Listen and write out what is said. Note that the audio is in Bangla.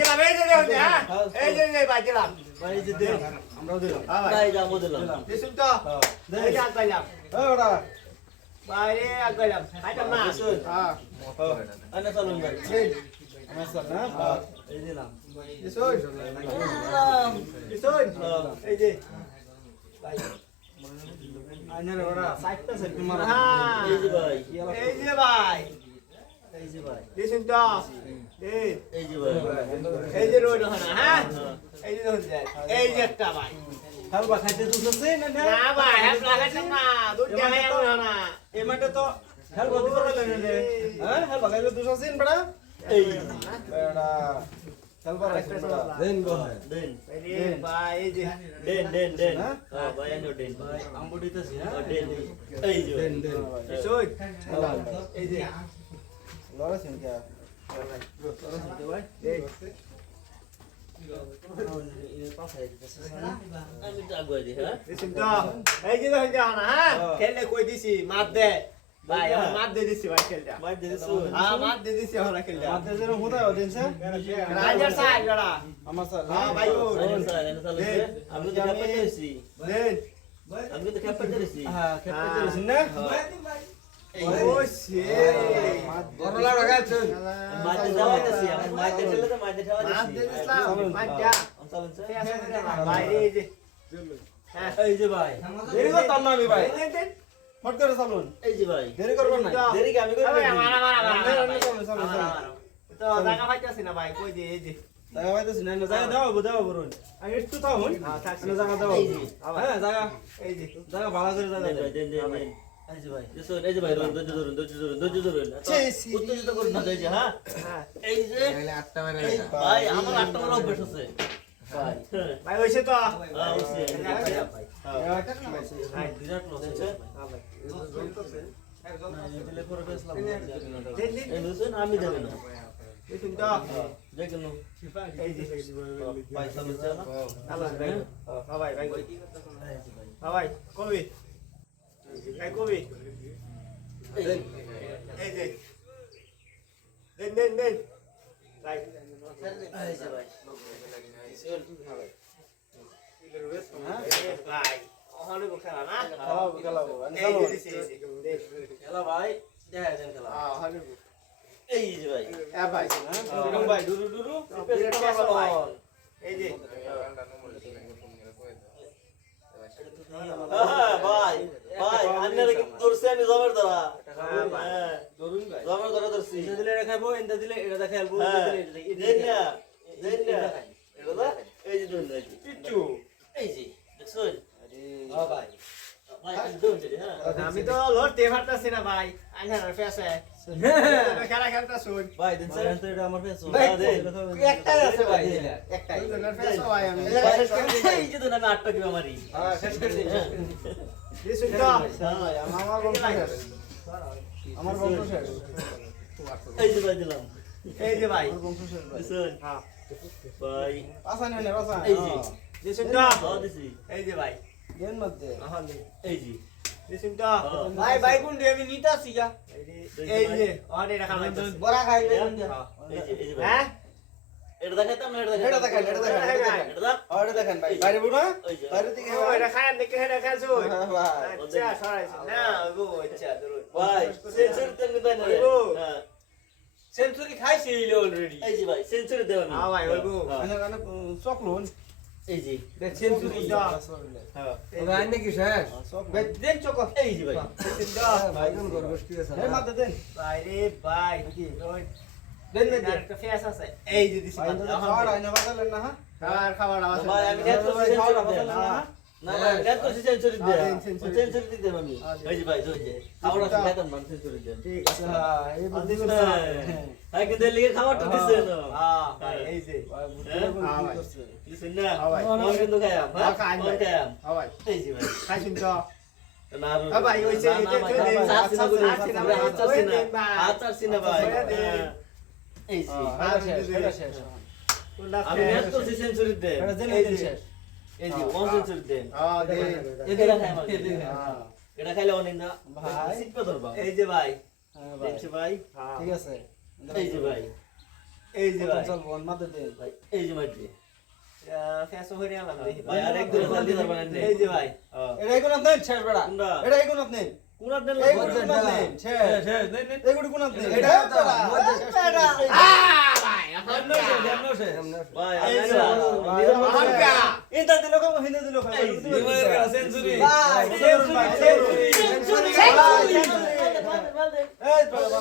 দিলাম এই যে দেখুন হ্যাঁ এই যে ভাই দিলাম ভাই এই যে দেন আমরাও দিলাম ভাই যাবো দিলাম দিছুন তো এই যে আগাইলাম ওরা ভাই রে আগাইলাম আইতাম না হ্যাঁ আনা চলুন ভাই আমার স্যার না এই দিলাম দিছুন দিলাম দিছুন এই যে ভাই আইনারে ওরা সাইডটা সাইড তোমার হ্যাঁ এই যে ভাই এই যে ভাই এই যে ভাই দিছুন তো এই যে ভাই এই যে রইল না হ্যাঁ এই যে দেখুন এই যে একটা ভাই হালবা খাইতে দুসছে না না ভাই হ্যাঁ লাগাইতাম না দুধ দেখাই আমার না এমাটে তো হালবা দিতে পারলে রে হ্যাঁ হালবা খাইলে দুসছে বড়া এই বড়া হালবা রাখতে দেন গো দেন এই ভাই এই যে দেন হ্যাঁ ভাই আনো দেন ভাই আমবুড়িতেছি হ্যাঁ দেন এই যে দেন দেন দিছুন এই যে লড়া সিন কে আমি তো আগুয়া দি হ্যাঁ দিছুন তো এই যে দেখুন যাও না হ্যাঁ খেলে কই দিছি মার দে ভাই মার দে দিছি ভাই খেলটা ভাই দিছো হ্যাঁ মার দে দিছি হলা খেলটা মাতে যেন হুদায় দিনছে রাজার সাহেব গড়া আমার স্যার হ্যাঁ ভাই ও আমি তো খেপে দিছি দেন আমি তো খেপে দিছি হ্যাঁ খেতে দিছেন না ও সে গরলা লাগাইছেন মাঝে যাওয়াইতাছি আমি মাঝে চলে তো মাঝে মার যাওয়াইতাছি দে দিছলাম মারটা চলুন ভাই এই যে হ্যাঁ এই যে ভাই দেরি করতাম না আমি ভাই দেন ফট করে চালুন এই যে ভাই দেরি করবেন না দেরি কি আমি করি তো জায়গা পাইতাছি না ভাই কই যে এই যে জায়গা পাইতেছি না জায়গা দাও বরুন আমি একটু তাও হন জায়গা দাও হ্যাঁ জায়গা এই যে জায়গা ভাড়া করে জায়গা দাও দেন এই যে ভাই এই যে ভাই ধৈর্য ধরুন উত্তেজিত করুন না এই যে হ্যাঁ হ্যাঁ এই যে ভাই আমার 8টা মারা অভ্যাস আছে ভাই ভাই হইছে তো হ্যাঁ হইছে ভাই বিরাট লস আছে দিলে পরে বেসলাম দেন দিন এই লসেন আমি দেব না দেখুন তো দেখুন এই যে ভাই চলছে না আল্লাহ ভাই ভাই ভাই ভাই কবি ভাই কবি এই যে দেন ভাই এই যে ভাই ভাই ওখানে খেলা না খেলাবো এই যে দিছি খেলা ভাই দেখা দেন খেলা ওখানে এই যে ভাই ভাই এরকম ভাই ডুরু ডুরু এই যে ভাই ভাই আন্নারে কি ধরছে আমি জমের ধরা হ্যাঁ ডরুন ভাই জমের ধরা ধরছি এটা দিলে এটা খাইবো এটা দিলে এটা দেখাইবো দেন না এটা দা এই যে ধরুন এই যে পিচ্চু এই যে দেখছেন হ্যাঁ ভাই ভাই ধরুন হ্যাঁ আমি তো লড়তে পারতাছি না ভাই আইনার ফেসে খেলা খেলতা শুন ভাই দেন স্যার তো এটা আমার ফেস ভাই, একটাই আছে ভাই একটাই ফেসে ভাই আমি এই যে ধরুন আমি 8টা কিবা মারি শেষ করে দিই দিছুন তো আমার বংশ শেষ আমার বংশ শেষ এই যে ভাই দিলাম এই যে ভাই আমার বংশ শেষ ভাই দেখছেন হ্যাঁ ভাই আসান না আসান এই যে দিছুন তো দাও দিছি এই যে ভাই দেন মধ্যে এই যে দিছুন তো ভাই ভাই কোন রে আমি নিতাছি গা এই যে অনে রাখা নাই বড়া খাই এই যে ভাই হ্যাঁ এটা দেখাইতাম না এটা এটা দেখেন এটা দেখেন এটা দেখেন এটা দাও এটা দেখেন ভাই বাইরে বুড়া ওই যে বাইরে দিকে ও এটা খায় দেখে এটা খাইছুন ভাই আচ্ছা সরাইছ না গো আচ্ছা ধরুন ভাই সেন্সর তেন দেন না ওইগো। হ্যাঁ সেঞ্চুরি খাইছি অলরেডি এই যে ভাই সেন্সর দেন না হ্যাঁ ভাই ওইগো মানে মানে চকলুন এই যে সেঞ্চুরি হ্যাঁ ওরা আইনে কি শেষ ভাই দেন চক এই যে ভাই দিছুন তো ভাই কোন গর্বষ্টি আছে এই মাতে দেন ভাই রে ভাই দেন না দেন একটা ফেস আছে এই যে দিছি ভাই তো খাওয়ার আইনা বাজালেন না হ্যাঁ খাবার খাবার আওয়াজ ভাই আমি নেট তো ভাই সেন্সর খাওয়ার দেন বাজালেন না না না নেট তো সেন্সর দেন হ্যাঁ, সেন্সর সেন্সর দিতে আমি এই যে ভাই ওই যে খাওয়াটা দেখাতাম না সেন্সর দেন ঠিক আছে এই বুদ্ধি দিস করছে না আই কিন্তু লিগে খাবারটা দিছে না হ্যাঁ ভাই এই যে ভাই বুদ্ধি করছে দিছেন না হ্যাঁ ভাই। আমি কিন্তু খাইয়াম হ্যাঁ, খাইম ভাই। খাইয়াম হ্যাঁ ভাই এই যে ভাই খাইছুন তো না আর হ্যাঁ ভাই ওই যে হাত চাচ্ছি না ভাই এই যে এটা শেষ আমি নেট তো সেন্সর দেন এটা দেন এই দেন যে। শেষ এই যে ওয়ান সেন্সর দেন হ্যাঁ দে এটা খাই আমার এটা খাইলে অনেক না ভাই। সিট পে ধরবা এই যে ভাই হ্যাঁ ভাই দেখছি ভাই হ্যাঁ ঠিক আছে এই যে ভাই এই যে ভাই চল বল মাদে দে ভাই এই যে মাইতে ফেসো হয়ে আলাম দেখি ভাই আর এক দুই হাজার দিতে পারবেন না এই যে ভাই এটা কোন আপনি শেষ বেড়া কোনটা? এটা কোন আপনি কোন আপনার এই কোন আপনি শেষ শেষ নেন নেন এই কোন আপনি এটা বেড়া ভাই এমন শেষ ভাই এই যে নিজের মতো হালকা এটা দিলো কো হিন্দে দিলো কো সেঞ্চুরি ভাই সেঞ্চুরি এই বাবা